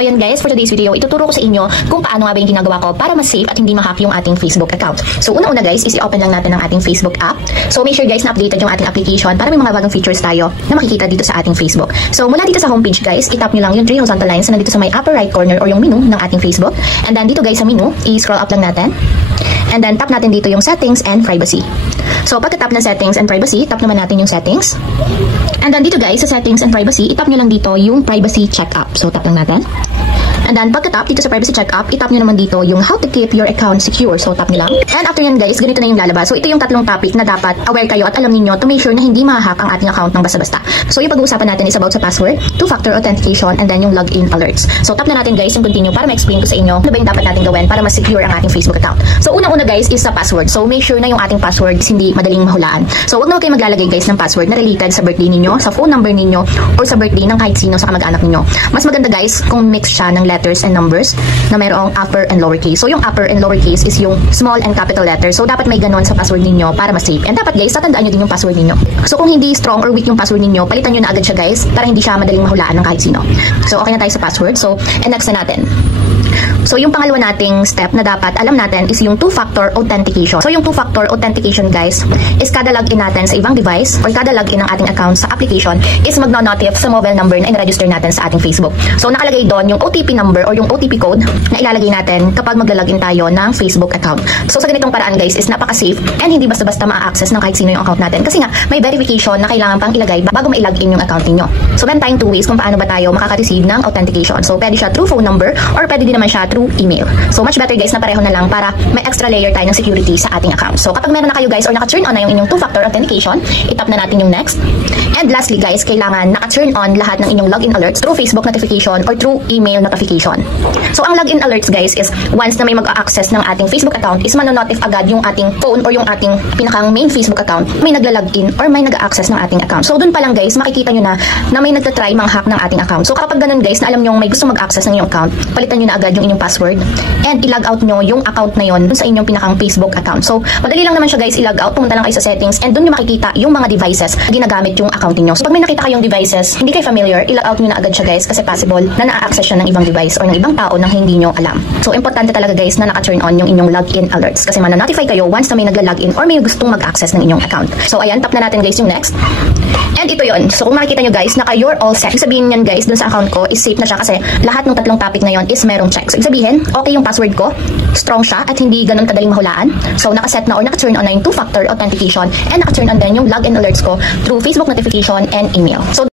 So ayan guys, for today's video, ituturo ko sa inyo kung paano nga ba yung ginagawa ko para mas safe at hindi ma-hack yung ating Facebook account. So una-una guys, is i-open lang natin ang ating Facebook app. So make sure guys na updated yung ating application para may mga bagong features tayo na makikita dito sa ating Facebook. So mula dito sa homepage guys, itap nyo lang yung 3 horizontal lines na nandito sa may upper right corner or yung menu ng ating Facebook. And then dito guys sa menu, i-scroll up lang natin. And then tap natin dito yung settings and privacy. So pagka-tap ng settings and privacy, tap naman natin yung settings. And then dito guys, sa settings and privacy, itap nyo lang dito yung privacy checkup. So tap lang natin. And then pagka-tap dito sa privacy checkup, itap nyo naman dito yung how to keep your account secure. So tap nyo lang. And after yan guys, ganito na yung lalabas. So ito yung tatlong topic na dapat aware kayo at alam niyo to make sure na hindi ma-hack ang ating account ng basta-basta. So yung pag-uusapan natin is about sa password, two-factor authentication, and then yung login alerts. So tap na natin guys yung continue para ma-explain ko sa inyo ano ba yung dapat natin gawin para mas secure ang ating Facebook account. So unang-una guys is sa password. So make sure na yung ating password is hindi madaling mahulaan. So wag na kayo maglalagay guys ng password na related sa birthday ninyo, sa phone number ninyo, or sa birthday ng kahit sino sa kamag-anak ninyo. Mas maganda guys kung mix siya ng letters and numbers na mayroong upper and lower case. So yung upper and lower case is yung small and capital letters. So dapat may ganon sa password ninyo para mas safe. And dapat guys, tatandaan nyo din yung password ninyo. So kung hindi strong or weak yung password ninyo, palitan nyo na agad siya guys para hindi siya madaling mahulaan ng kahit sino. So okay na tayo sa password. So and next na natin. So yung pangalawa nating step na dapat alam natin is yung two-factor authentication. So yung two-factor authentication guys is kada login natin sa ibang device or kada login ng ating account sa application is magno-notif sa mobile number na in-register natin sa ating Facebook. So nakalagay doon yung OTP number or yung OTP code na ilalagay natin kapag maglalogin tayo ng Facebook account. So sa ganitong paraan guys is napaka-safe and hindi basta-basta ma-access ng kahit sino yung account natin kasi nga may verification na kailangan pang ilagay bago ma-login yung account niyo. So meron tayong two ways kung paano ba tayo makaka-receive ng authentication. So pwede siya through phone number or pwede din naman siya through email. So much better guys na pareho na lang para may extra layer tayo ng security sa ating account. So kapag meron na kayo guys or naka-turn on na yung inyong two-factor authentication, itap na natin yung next. And lastly guys, kailangan naka-turn on lahat ng inyong login alerts through Facebook notification or through email notification. So ang login alerts guys is once na may mag-access ng ating Facebook account is manonotif agad yung ating phone or yung ating pinakang main Facebook account may nagla-login or may nag-access ng ating account. So dun pa lang guys, makikita nyo na may nagtatry mang-hack ng ating account. So kapag ganun guys, na alam nyo may gusto mag-access ng inyong account, palitan nyo na agad yung inyong password and i-log out nyo yung account na yon sa inyong pinakang Facebook account. So madali lang naman siya guys i-log out, pumunta lang kayo sa settings and dun nyo makikita yung mga devices na ginagamit yung account niyo. So pag may nakita kayong devices, hindi kayo familiar, i-log out nyo na agad siya guys kasi possible na na-access siya ng ibang device or ng ibang tao nang hindi nyo alam. So importante talaga guys na naka-turn on yung inyong login alerts kasi mananotify kayo once na may nagla-login or may gustong mag-access ng inyong account. So ayan, tap na natin guys yung next. And ito yon. So kung makikita nyo guys, naka you're all set. Ibig sabihin yan guys, dun sa account ko is safe na siya kasi lahat ng tatlong topic na yon is merong check. So ibig sabihin, okay yung password ko, strong siya at hindi ganun kadaling mahulaan. So naka-set na or naka-turn on na yung two-factor authentication and naka-turn on din yung login alerts ko through Facebook notification and email. So